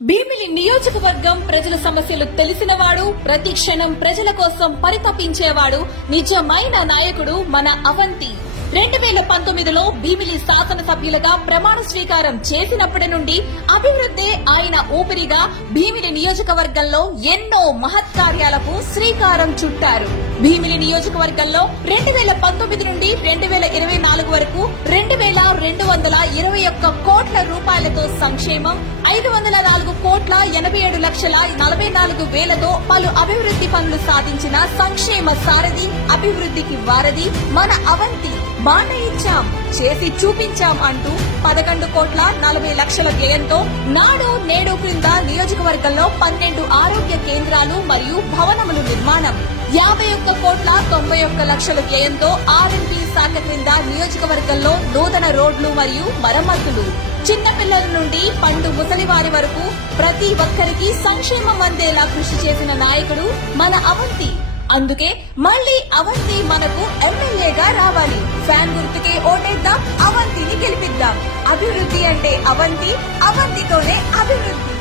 భీమిలి నియోజకవర్గం ప్రజల సమస్యలు తెలిసినవాడు ప్రతి క్షణం ప్రజల కోసం పరితపించేవాడు నిజమైన నాయకుడు మన అవంతి. రెండు వేల పంతొమ్మిదిలో భీమిలి శాసనసభ్యులుగా ప్రమాణ స్వీకారం చేసినప్పటి నుండి అభివృద్ధి ఆయన ఊపిరిగా భీమిలి నియోజకవర్గంలో ఎన్నో మహత్కార్యాలకు శ్రీకారం చుట్టారు. భీమిలి నియోజకవర్గంలో రెండు వేల పంతొమ్మిది నుండి రెండు వేల ఇరవై నాలుగు వరకు రెండు వేల రెండు వందల ఇరవై ఒక్క కోట్ల రూపాయలతో సంక్షేమం ఐదు వందల నాలుగు కోట్ల ఎనభై ఏడు లక్షల నలభై నాలుగు వేలతో పలు అభివృద్ధి పనులు సాధించిన సంక్షేమ సారథి అభివృద్ధికి వారధి మన అవంతి మాట ఇచ్చాం చేసి చూపించాం అంటూ పదకొండు కోట్ల నలభై లక్షల వ్యయంతో నాడు నేడు క్రింద నియోజకవర్గంలో పన్నెండు ఆరోగ్య కేంద్రాలు మరియు భవనములు నిర్మాణం. యాభై ఒక్క కోట్ల తొంభై ఒక్క లక్షల వ్యయంతో ఆర్ఎంపీ శాఖ క్రింద నియోజకవర్గంలో నూతన రోడ్లు మరియు మరమ్మతులు. చిన్నపిల్లల నుండి పండు ముసలివారి వరకు ప్రతి ఒక్కరికి సంక్షేమం అందేలా కృషి చేసిన నాయకుడు మన అవంతి. అందుకే మళ్ళీ అవంతి మనకు ఎమ్మెల్యేగా రావాలి. ఫ్యాన్ గుర్తుకే ఓటేద్దాం అవంతిని గెలిపిద్దాం. అభివృద్ధి అంటే అవంతి అవంతితోనే అభివృద్ధి.